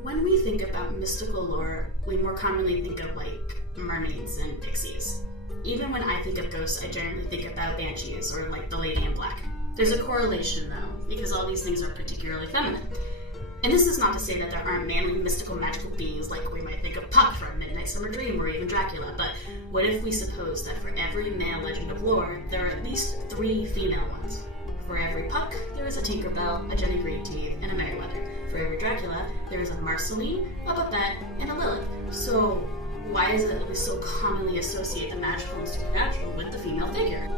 When we think about mystical lore, we more commonly think of mermaids and pixies. Even when I think of ghosts, I generally think about banshees or the Lady in Black. There's a correlation though, because all these things are particularly feminine. And this is not to say that there aren't manly, mystical, magical beings like we might think of Puck from Midnight Summer Dream or even Dracula, but what if we suppose that for every male legend of lore, there are at least 3 female ones? For every Puck, there is a Tinkerbell, a Jenny Greenteeth, and a Merryweather. For every Dracula, there is a Marceline, a Babette, and a Lilith. So why is it that we so commonly associate the magical and supernatural with the female figure?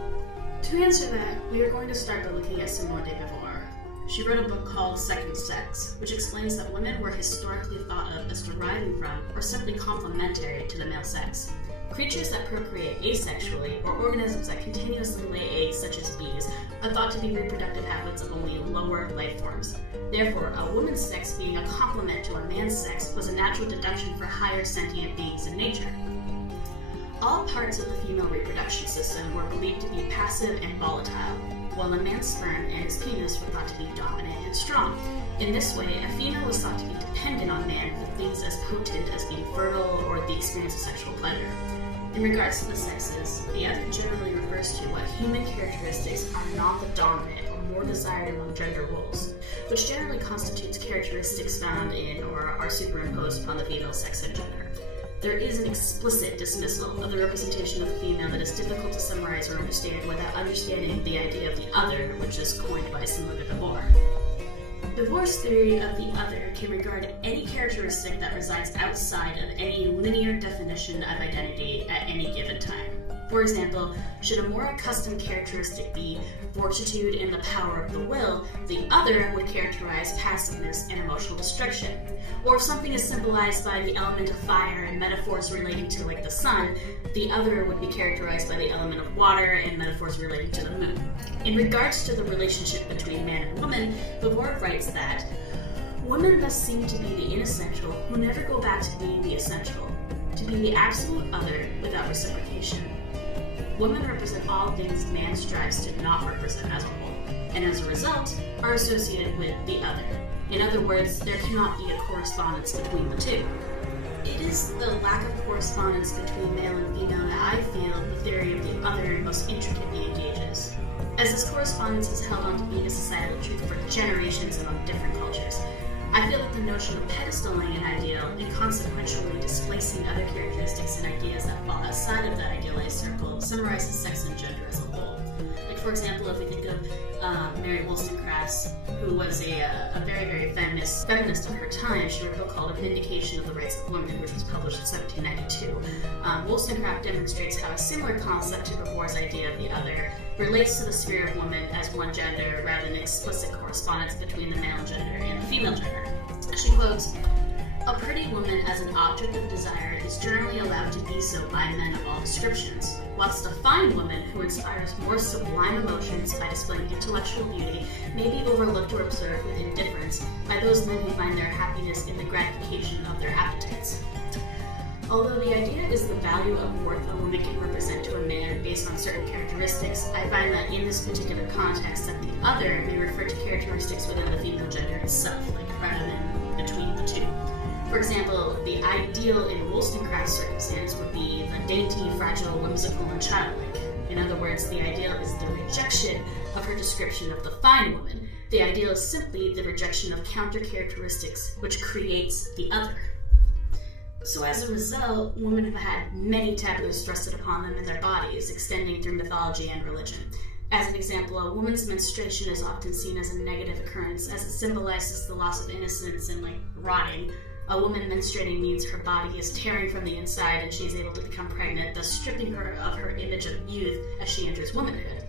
To answer that, we are going to start by looking at Simone de Beauvoir. She wrote a book called Second Sex, which explains that women were historically thought of as deriving from or simply complementary to the male sex. Creatures that procreate asexually, or organisms that continuously lay eggs such as bees, are thought to be reproductive habits of only lower life forms. Therefore, a woman's sex being a complement to a man's sex was a natural deduction for higher sentient beings in nature. All parts of the female reproduction system were believed to be passive and volatile, while a man's sperm and his penis were thought to be dominant and strong. In this way, a female was thought to be dependent on man for things as potent as being fertile or the experience of sexual pleasure. In regards to the sexes, the other generally refers to what human characteristics are not the dominant or more desired among gender roles, which generally constitutes characteristics found in or are superimposed upon the female sex and gender. There is an explicit dismissal of the representation of the female that is difficult to summarize or understand without understanding the idea of the other, which is coined by Simone de Beauvoir. Beauvoir's theory of the other can regard any characteristic that resides outside of any linear definition of identity at any given time. For example, should a more accustomed characteristic be fortitude and the power of the will, the other would characterize passiveness and emotional destruction. Or if something is symbolized by the element of fire and metaphors relating to the sun, the other would be characterized by the element of water and metaphors relating to the moon. In regards to the relationship between man and woman, Beauvoir writes that women thus seem to be the inessential who never go back to being the essential, to be the absolute other without reciprocation. Women represent all things man strives to not represent as a whole, and as a result, are associated with the other. In other words, there cannot be a correspondence between the two. It is the lack of correspondence between male and female that I feel the theory of the other most intricately engages, as this correspondence is held on to being a societal truth for generations among different cultures. I feel that the notion of pedestaling an ideal and consequentially displacing other characteristics and ideas that fall outside of the idealized circle summarizes sex and gender as a whole. For example, if we think of Mary Wollstonecraft, who was a very, very feminist of her time, she wrote a book called A Vindication of the Rights of Women, which was published in 1792. Wollstonecraft demonstrates how a similar concept to Beauvoir's idea of the other relates to the sphere of woman as one gender rather than explicit correspondence between the male gender and the female gender. She quotes, "A pretty woman as an object of desire is generally allowed to be so by men of all descriptions, whilst a fine woman who inspires more sublime emotions by displaying intellectual beauty may be overlooked or observed with indifference by those men who find their happiness in the gratification of their appetites." Although the idea is the value of worth a woman can represent to a man based on certain characteristics, I find that in this particular context that the other may refer to characteristics within the female gender itself, rather than between the two. For example, the ideal in Wollstonecraft's circumstance would be the dainty, fragile, whimsical, and childlike. In other words, the ideal is the rejection of her description of the fine woman. The ideal is simply the rejection of counter-characteristics, which creates the other. So as a result, women have had many taboos thrusted upon them in their bodies, extending through mythology and religion. As an example, a woman's menstruation is often seen as a negative occurrence, as it symbolizes the loss of innocence and rotting. A woman menstruating means her body is tearing from the inside and she is able to become pregnant, thus stripping her of her image of youth as she enters womanhood.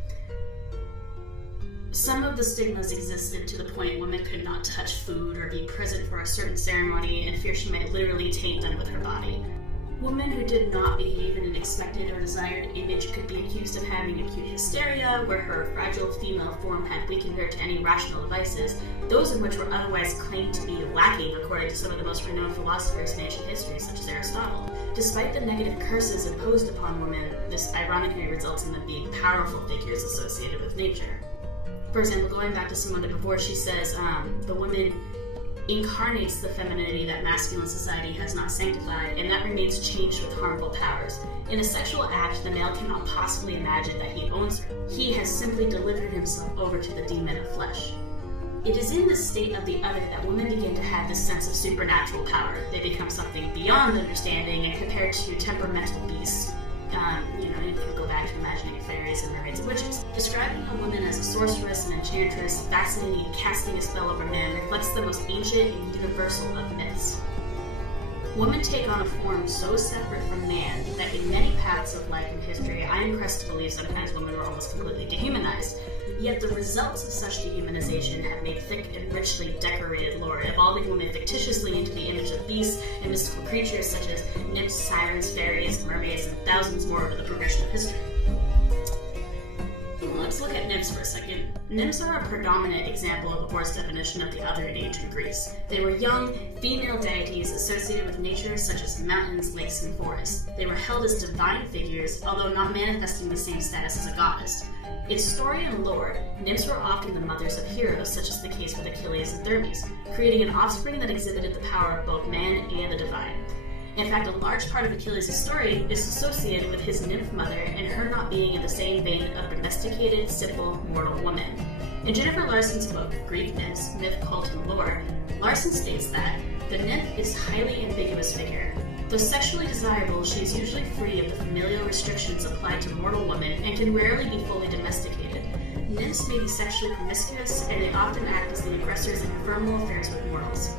Some of the stigmas existed to the point women could not touch food or be present for a certain ceremony in fear she might literally taint them with her body. Women who did not behave in an expected or desired image could be accused of having acute hysteria, where her fragile female form had weakened her to any rational devices, those in which were otherwise claimed to be lacking according to some of the most renowned philosophers in ancient history, such as Aristotle. Despite the negative curses imposed upon women, this ironically results in them being powerful figures associated with nature. For example, going back to Simone de Beauvoir, she says the women incarnates the femininity that masculine society has not sanctified, and that remains changed with harmful powers. In a sexual act, the male cannot possibly imagine that he owns her. He has simply delivered himself over to the demon of flesh. It is in this state of the other that women begin to have this sense of supernatural power. They become something beyond understanding and compared to temperamental beasts. You can go back to imagining fairies and mermaids and witches. Describing a woman as a sorceress and enchantress, fascinating and casting a spell over men reflects the most ancient and universal of myths. Women take on a form so separate from man that in many paths of life and history, I am pressed to believe sometimes women were almost completely dehumanized. Yet the results of such dehumanization have made thick and richly decorated lore, evolving women fictitiously into the image of beasts and mystical creatures such as nymphs, sirens, fairies, mermaids, and thousands more over the progression of history. Let's look at nymphs for a second. Nymphs are a predominant example of the Bohr's definition of the other in ancient Greece. They were young, female deities associated with nature such as mountains, lakes, and forests. They were held as divine figures, although not manifesting the same status as a goddess. In story and lore, nymphs were often the mothers of heroes, such as the case with Achilles and Thermes, creating an offspring that exhibited the power of both man and the divine. In fact, a large part of Achilles' story is associated with his nymph mother and her not being in the same vein of domesticated, simple, mortal woman. In Jennifer Larson's book, Greek Nymphs, Myth, Cult, and Lore, Larson states that the nymph is a highly ambiguous figure. Though sexually desirable, she is usually free of the familial restrictions applied to mortal women and can rarely be fully domesticated. Nymphs may be sexually promiscuous, and they often act as the aggressors in ephemeral affairs with mortals.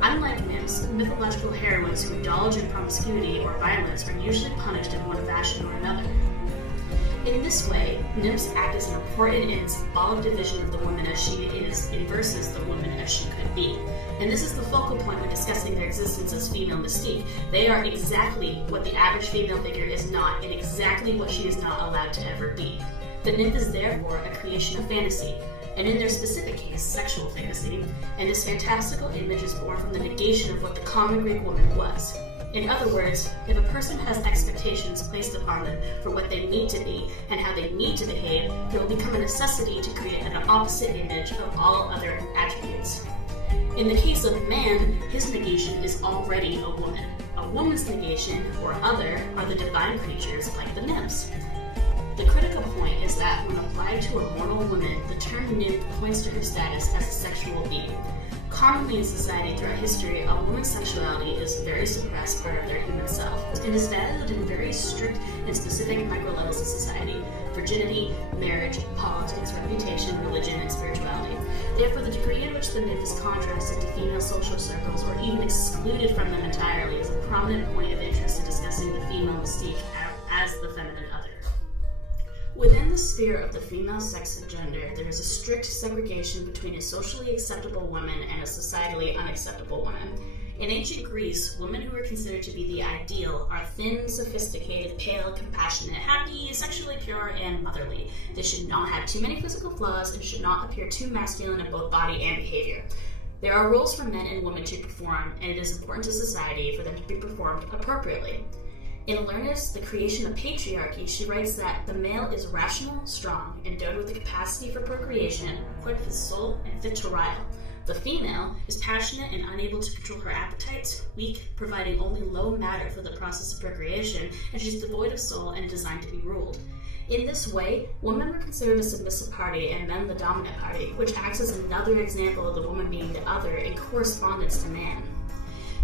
Unlike nymphs, mythological heroines who indulge in promiscuity or violence are usually punished in one fashion or another. In this way, nymphs act as an important and symbolic division of the woman as she is versus the woman as she could be. And this is the focal point when discussing their existence as female mystique. They are exactly what the average female figure is not, and exactly what she is not allowed to ever be. The nymph is therefore a creation of fantasy, and in their specific case, sexual fantasy, and this fantastical image is born from the negation of what the common Greek woman was. In other words, if a person has expectations placed upon them for what they need to be and how they need to behave, it will become a necessity to create an opposite image of all other attributes. In the case of man, his negation is already a woman. A woman's negation, or other, are the divine creatures like the nymphs. The critical point is that when applied to a mortal woman, the term nymph points to her status as a sexual being. Commonly in society throughout history, a woman's sexuality is a very suppressed part of their human self and is valued in very strict and specific micro-levels of society: virginity, marriage, politics, reputation, religion, and spirituality. Therefore, the degree in which the nymph is contrasted to female social circles or even excluded from them entirely is a prominent point of interest in discussing the female mystique as the feminine other. Within the sphere of the female sex and gender, there is a strict segregation between a socially acceptable woman and a societally unacceptable woman. In ancient Greece, women who were considered to be the ideal are thin, sophisticated, pale, compassionate, happy, sexually pure, and motherly. They should not have too many physical flaws and should not appear too masculine in both body and behavior. There are roles for men and women to perform, and it is important to society for them to be performed appropriately. In Lerna's The Creation of Patriarchy, she writes that the male is rational, strong, endowed with the capacity for procreation, equipped with soul, and fit to rile. The female is passionate and unable to control her appetites, weak, providing only low matter for the process of procreation, and she's devoid of soul and designed to be ruled. In this way, women were considered the submissive party and men the dominant party, which acts as another example of the woman being the other in correspondence to man.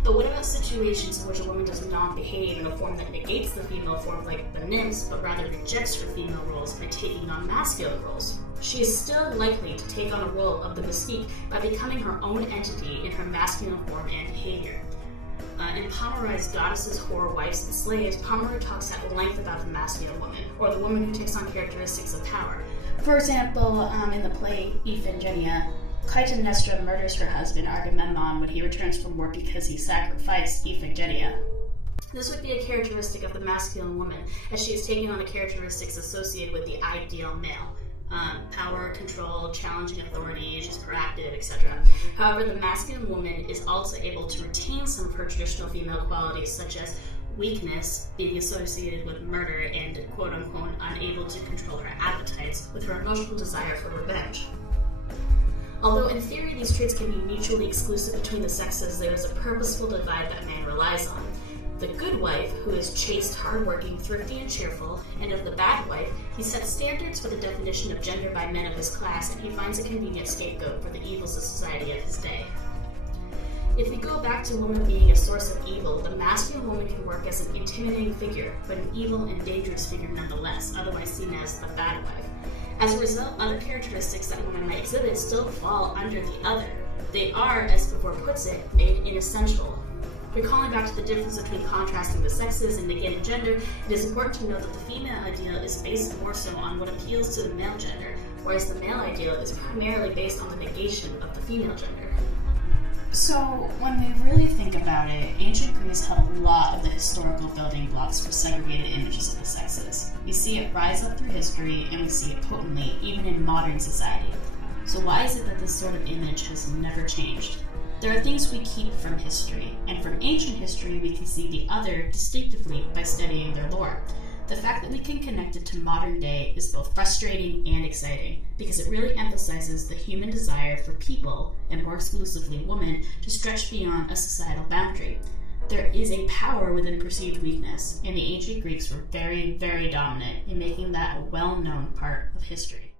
But what about situations in which a woman does not behave in a form that negates the female form like the nymphs, but rather rejects her female roles by taking on masculine roles? She is still likely to take on a role of the mystique by becoming her own entity in her masculine form and behavior. In Pomeroy's Goddesses, Whore, Wives, and Slaves, Pomeroy talks at length about the masculine woman, or the woman who takes on characteristics of power. For example, in the play Iphigenia, Clytemnestra murders her husband Agamemnon when he returns from war because he sacrificed Iphigenia. This would be a characteristic of the masculine woman, as she is taking on the characteristics associated with the ideal male. Power, control, challenging authority, she's proactive, etc. However, the masculine woman is also able to retain some of her traditional female qualities, such as weakness, being associated with murder, and quote-unquote unable to control her appetites, with her emotional desire for revenge. Although in theory these traits can be mutually exclusive between the sexes, there is a purposeful divide that man relies on. The good wife, who is chaste, hardworking, thrifty, and cheerful, and of the bad wife, he sets standards for the definition of gender by men of his class, and he finds a convenient scapegoat for the evils of society of his day. If we go back to woman being a source of evil, the masculine woman can work as an intimidating figure, but an evil and dangerous figure nonetheless, otherwise seen as the bad wife. As a result, other characteristics that women might exhibit still fall under the other. They are, as before puts it, made inessential. Recalling back to the difference between contrasting the sexes and negating gender, it is important to note that the female ideal is based more so on what appeals to the male gender, whereas the male ideal is primarily based on the negation of the female gender. So, when we really think about it, ancient Greece had a lot of the historical building blocks for segregated images of the sexes. We see it rise up through history, and we see it potently, even in modern society. So why is it that this sort of image has never changed? There are things we keep from history, and from ancient history we can see the other distinctively by studying their lore. The fact that we can connect it to modern day is both frustrating and exciting, because it really emphasizes the human desire for people, and more exclusively women, to stretch beyond a societal boundary. There is a power within perceived weakness, and the ancient Greeks were very, very dominant in making that a well-known part of history.